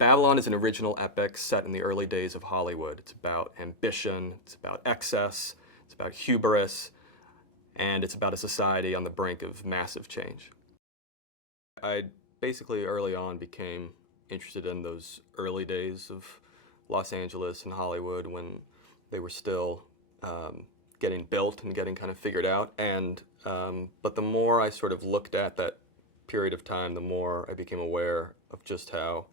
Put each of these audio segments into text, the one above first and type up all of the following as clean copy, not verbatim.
Babylon is an original epic set in the early days of Hollywood. It's about ambition, it's about excess, it's about hubris, and it's about a society on the brink of massive change. I basically early on became interested in those early days of Los Angeles and Hollywood when they were still getting built and getting kind of figured out. And but the more I sort of looked at that period of time, the more I became aware of just how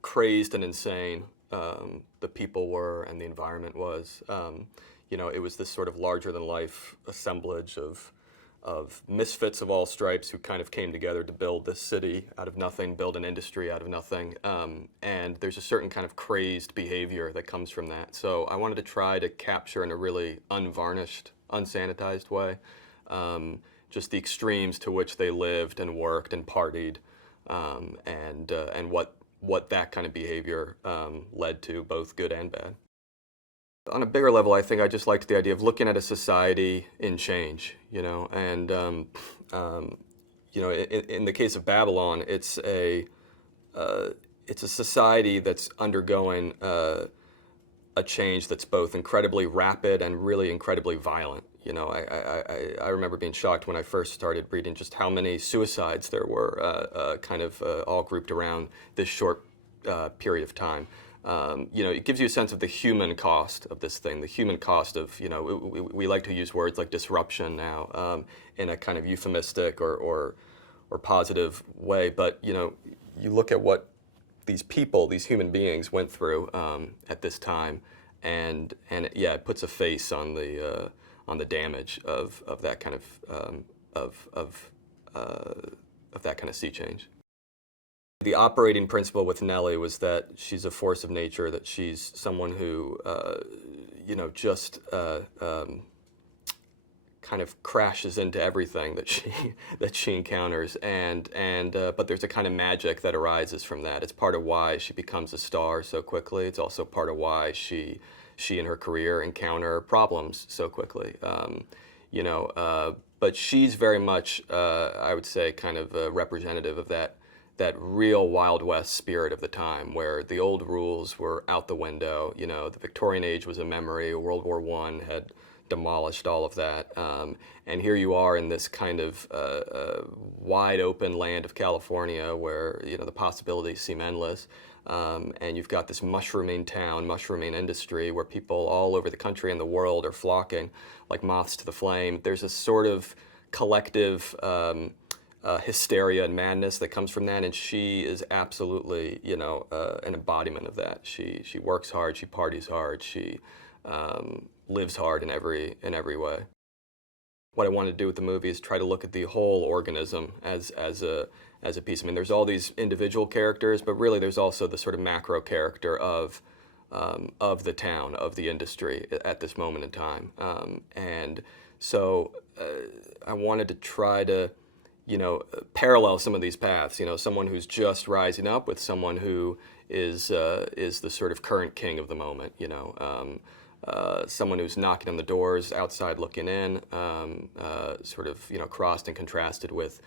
crazed and insane the people were and the environment was. You know, it was this sort of larger-than-life assemblage of misfits of all stripes who kind of came together to build this city out of nothing, build an industry out of nothing. And there's a certain kind of crazed behavior that comes from that. So I wanted to try to capture in a really unvarnished, unsanitized way just the extremes to which they lived and worked and partied, and what that kind of behavior led to, both good and bad. On a bigger level, I think I just liked the idea of looking at a society in change, you know, and you know, in the case of Babylon, it's a society that's undergoing a change that's both incredibly rapid and really incredibly violent. You know, I remember being shocked when I first started reading just how many suicides there were, kind of all grouped around this short period of time. You know, it gives you a sense of the human cost of this thing, the human cost of, you know, we like to use words like disruption now in a kind of euphemistic or positive way, but, you know, you look at what these people, these human beings went through at this time, and yeah, it puts a face on the damage of that kind of that kind of sea change. The operating principle with Nellie was that she's a force of nature, that she's someone who, you know, just kind of crashes into everything that she encounters, but there's a kind of magic that arises from that. It's part of why she becomes a star so quickly. It's also part of why she in her career encounter problems so quickly. You know, but she's very much, I would say, kind of a representative of that real Wild West spirit of the time, where the old rules were out the window. You know, the Victorian age was a memory. World War I had demolished all of that. And here you are in this kind of wide open land of California where, you know, the possibilities seem endless. And you've got this mushrooming town, mushrooming industry where people all over the country and the world are flocking like moths to the flame. There's a sort of collective hysteria and madness that comes from that, and she is absolutely, you know, an embodiment of that. She works hard, she parties hard, she lives hard in every way. What I wanted to do with the movie is try to look at the whole organism as a piece. I mean, there's all these individual characters, but really there's also the sort of macro character of the town, of the industry at this moment in time. And so I wanted to try to, you know, parallel some of these paths. You know, someone who's just rising up with someone who is the sort of current king of the moment. You know, someone who's knocking on the doors outside looking in, sort of, you know, crossed and contrasted with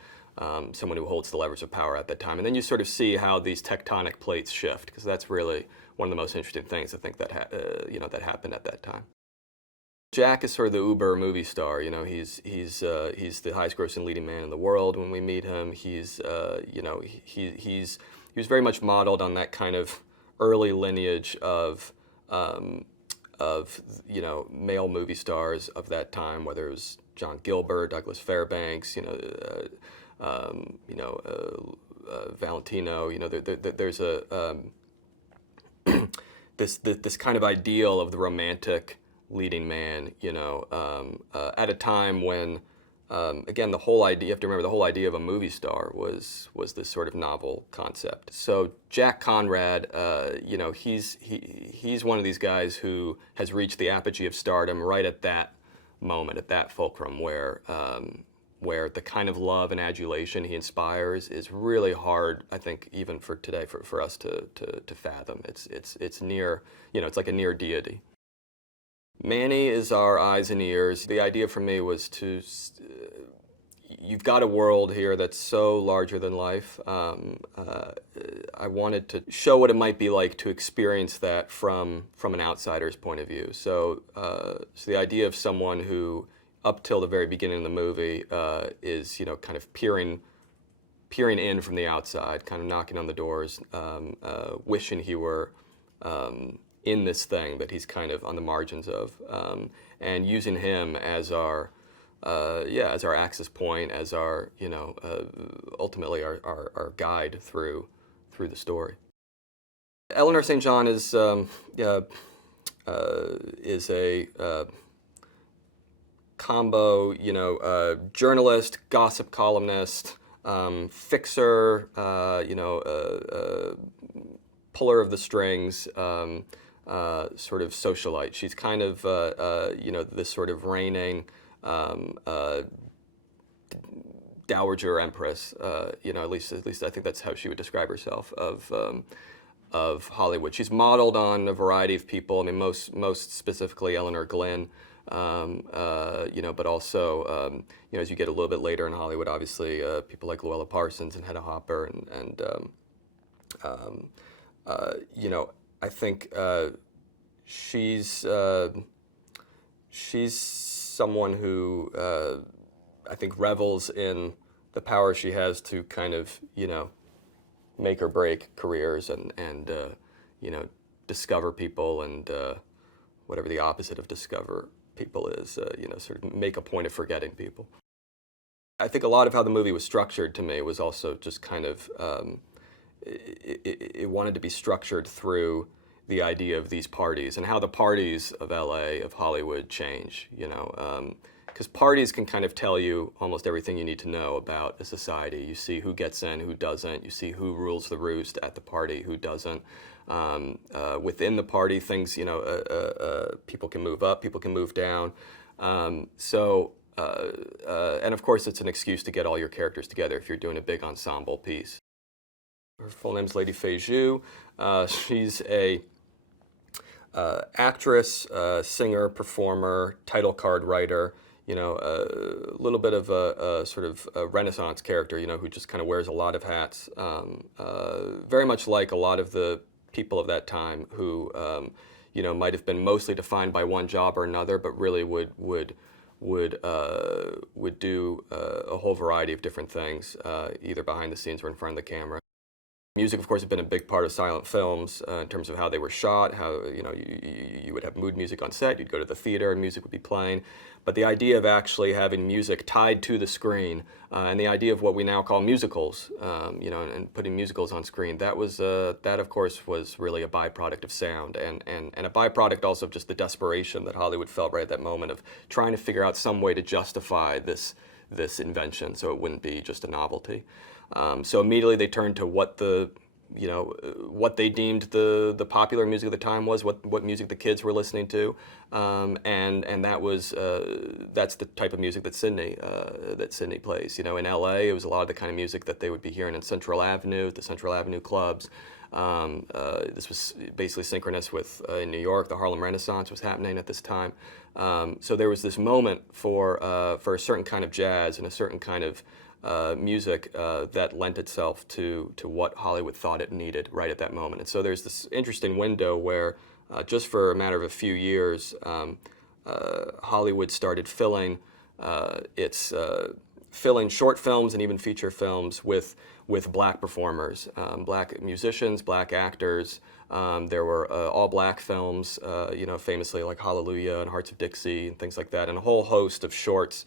someone who holds the levers of power at that time. And then you sort of see how these tectonic plates shift, because that's really one of the most interesting things I think that you know, that happened at that time. Jack is sort of the uber movie star. You know, he's the highest-grossing leading man in the world. When we meet him, he's you know, he was very much modeled on that kind of early lineage of you know, male movie stars of that time, whether it was John Gilbert, Douglas Fairbanks, you know, Valentino. You know, there's a this kind of ideal of the romantic leading man, you know, at a time when, again, the whole idea, you have to remember, the whole idea of a movie star was this sort of novel concept. So Jack Conrad, you know, he's one of these guys who has reached the apogee of stardom right at that moment, at that fulcrum where the kind of love and adulation he inspires is really hard, I think, even for today, for us to fathom. It's near, you know, it's like a near deity. Manny is our eyes and ears. The idea for me was to, you've got a world here that's so larger than life. I wanted to show what it might be like to experience that from an outsider's point of view. So, so the idea of someone who, up till the very beginning of the movie, is kind of peering in from the outside, kind of knocking on the doors, wishing he were in this thing that he's kind of on the margins of, and using him as our as our access point, as our ultimately our guide through the story. Eleanor St. John is a combo, journalist, gossip columnist, fixer, puller of the strings, sort of socialite. She's kind of this sort of reigning dowager empress. At least I think that's how she would describe herself of Hollywood. She's modeled on a variety of people. I mean, most specifically Eleanor Glynn. But also, as you get a little bit later in Hollywood, obviously, people like Luella Parsons and Hedda Hopper, and I think she's someone who I think revels in the power she has to kind of make or break careers and discover people and whatever the opposite of discover people is, sort of make a point of forgetting people. I think a lot of how the movie was structured to me was also just kind of, it wanted to be structured through the idea of these parties and how the parties of LA, of Hollywood, change, because parties can kind of tell you almost everything you need to know about a society. You see who gets in, who doesn't. You see who rules the roost at the party, who doesn't. Within the party, things, people can move up, people can move down. And of course, it's an excuse to get all your characters together if you're doing a big ensemble piece. Her full name's Lady Fei Zhu. She's a actress, singer, performer, title card writer, a little bit of a sort of a Renaissance character, who just kind of wears a lot of hats, very much like a lot of the people of that time who, might have been mostly defined by one job or another, but really would do a whole variety of different things, either behind the scenes or in front of the camera. Music, of course, had been a big part of silent films in terms of how they were shot, how, you would have mood music on set, you'd go to the theater and music would be playing. But the idea of actually having music tied to the screen, and the idea of what we now call musicals, and putting musicals on screen, that was, that of course was really a byproduct of sound, and a byproduct also of just the desperation that Hollywood felt right at that moment of trying to figure out some way to justify this invention so it wouldn't be just a novelty. So immediately they turned to what what they deemed the popular music of the time was, what music the kids were listening to, and that was that's the type of music that Sydney plays. In LA, it was a lot of the kind of music that they would be hearing in Central Avenue, the Central Avenue clubs. This was basically synchronous with in New York, the Harlem Renaissance was happening at this time. So there was this moment for a certain kind of jazz and a certain kind of music that lent itself to what Hollywood thought it needed right at that moment. And so there's this interesting window where just for a matter of a few years, Hollywood started filling short films and even feature films with black performers, black musicians, black actors. There were all black films, famously like Hallelujah and Hearts of Dixie and things like that, and a whole host of shorts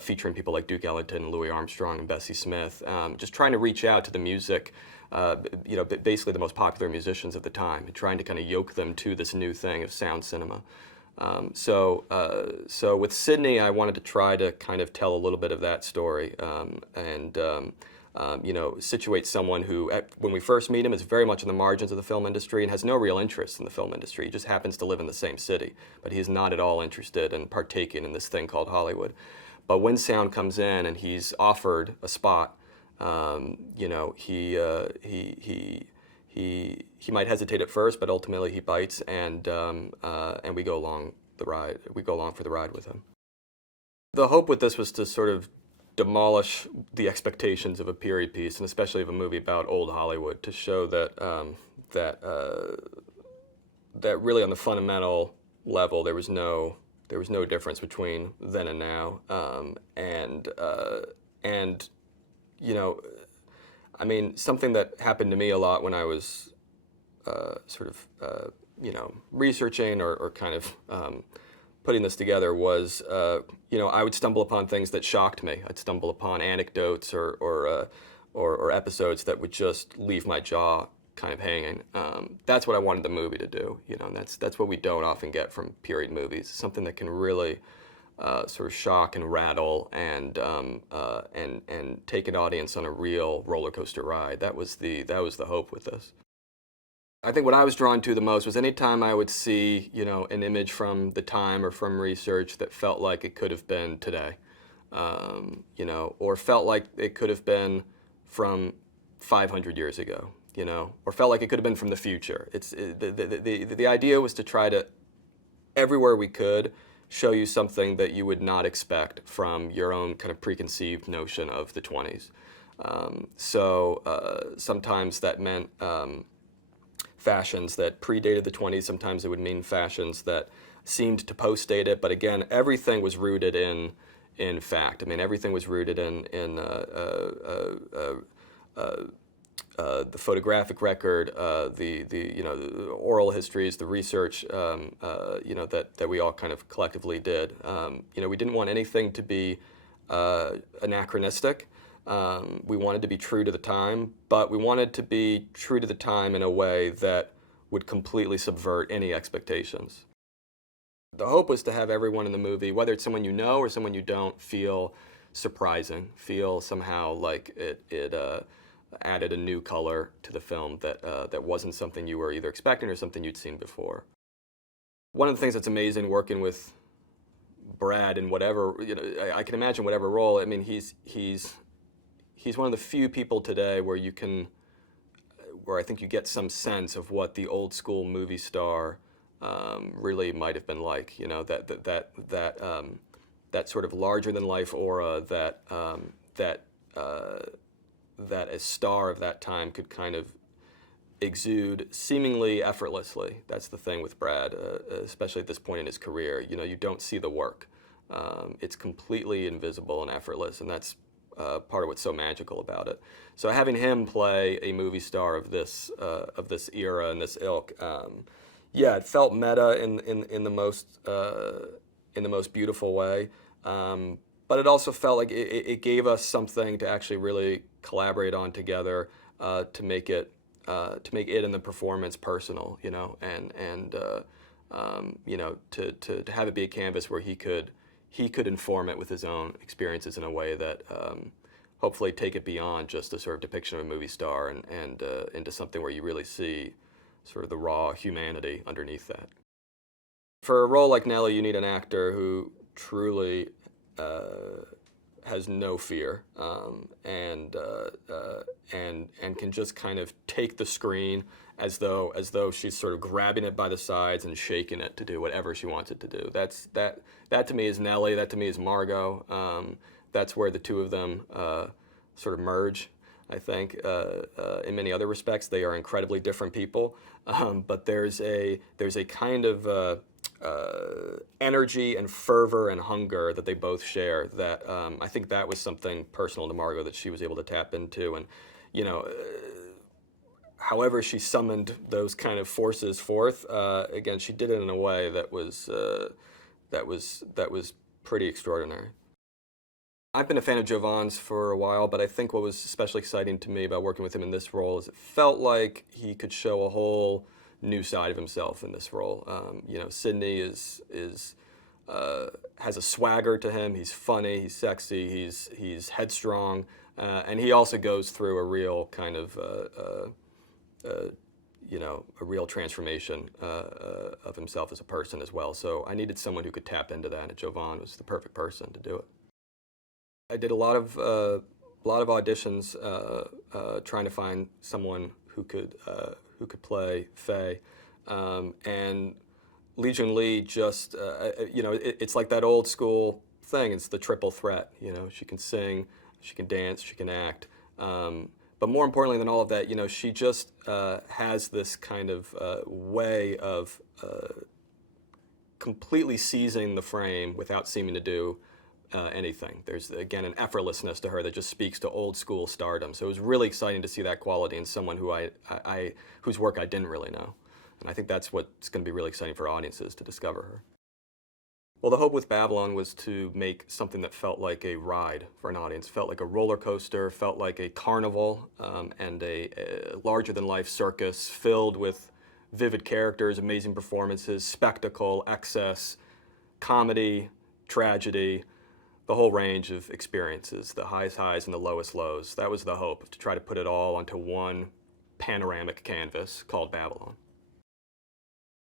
featuring people like Duke Ellington and Louis Armstrong and Bessie Smith, just trying to reach out to the music, basically the most popular musicians at the time, and trying to kind of yoke them to this new thing of sound cinema. So with Sydney, I wanted to try to kind of tell a little bit of that story, and situate someone who, when we first meet him, is very much in the margins of the film industry and has no real interest in the film industry. He just happens to live in the same city, but he is not at all interested in partaking in this thing called Hollywood. But when sound comes in and he's offered a spot, he might hesitate at first, but ultimately he bites, and we go along the ride. We go along for the ride with him. The hope with this was to sort of demolish the expectations of a period piece, and especially of a movie about old Hollywood, to show that that really on the fundamental level there was no difference between then and now, and you know, I mean, something that happened to me a lot when I was you know, researching or kind of putting this together was, you know, I would stumble upon things that shocked me. I'd stumble upon anecdotes or episodes that would just leave my jaw kind of hanging. That's what I wanted the movie to do, you know, and that's what we don't often get from period movies. Something that can really sort of shock and rattle and take an audience on a real roller coaster ride. That was the hope with this. I think what I was drawn to the most was anytime I would see, you know, an image from the time or from research that felt like it could have been today, you know, or felt like it could have been from 500 years ago, you know, or felt like it could have been from the future. The idea was to try to, everywhere we could, show you something that you would not expect from your own kind of preconceived notion of the 20s. Sometimes that meant fashions that predated the 20s. Sometimes it would mean fashions that seemed to post-date it. But again, everything was rooted in fact. I mean, everything was rooted in the photographic record, the you know, the oral histories, the research, you know, that we all kind of collectively did. You know, we didn't want anything to be anachronistic. We wanted to be true to the time, but we wanted to be true to the time in a way that would completely subvert any expectations. The hope was to have everyone in the movie, whether it's someone you know or someone you don't, feel surprising, feel somehow like it added a new color to the film that wasn't something you were either expecting or something you'd seen before. One of the things that's amazing working with Brad in whatever, you know, I can imagine whatever role. I mean, he's one of the few people today where I think you get some sense of what the old school movie star really might have been like. You know, that sort of larger than life aura that a star of that time could kind of exude seemingly effortlessly. That's the thing with Brad, especially at this point in his career. You know, you don't see the work. It's completely invisible and effortless, and that's part of what's so magical about it. So having him play a movie star of this era and this ilk, yeah, it felt meta in the most beautiful way, but it also felt like it gave us something to actually really collaborate on together, to make it and the performance personal, you know, and you know, to have it be a canvas where he could inform it with his own experiences in a way that hopefully take it beyond just a sort of depiction of a movie star and into something where you really see sort of the raw humanity underneath that. For a role like Nellie, you need an actor who truly has no fear, and can just kind of take the screen as though she's sort of grabbing it by the sides and shaking it to do whatever she wants it to do. That to me is Nellie. That to me is Margot. That's where the two of them sort of merge. I think in many other respects they are incredibly different people, but there's a kind of energy and fervor and hunger that they both share that I think that was something personal to Margot that she was able to tap into. And you know, however she summoned those kind of forces forth, again, she did it in a way that was pretty extraordinary. I've been a fan of Jovan's for a while, but I think what was especially exciting to me about working with him in this role is it felt like he could show a whole new side of himself in this role. You know, Sidney has a swagger to him. He's funny. He's sexy. He's headstrong, and he also goes through a real kind of you know, a real transformation of himself as a person as well. So I needed someone who could tap into that, and Jovan was the perfect person to do it. I did a lot of auditions trying to find someone who could play Faye, and Li Jun Li just you know, it's like that old school thing. It's the triple threat. You know, she can sing, she can dance, she can act. But more importantly than all of that, you know, she just has this kind of way of completely seizing the frame without seeming to do anything. There's, again, an effortlessness to her that just speaks to old school stardom. So it was really exciting to see that quality in someone who whose work I didn't really know. And I think that's what's going to be really exciting for audiences to discover her. Well, the hope with Babylon was to make something that felt like a ride for an audience, felt like a roller coaster, felt like a carnival, and a larger-than-life circus filled with vivid characters, amazing performances, spectacle, excess, comedy, tragedy, the whole range of experiences, the highest highs and the lowest lows. That was the hope, to try to put it all onto one panoramic canvas called Babylon.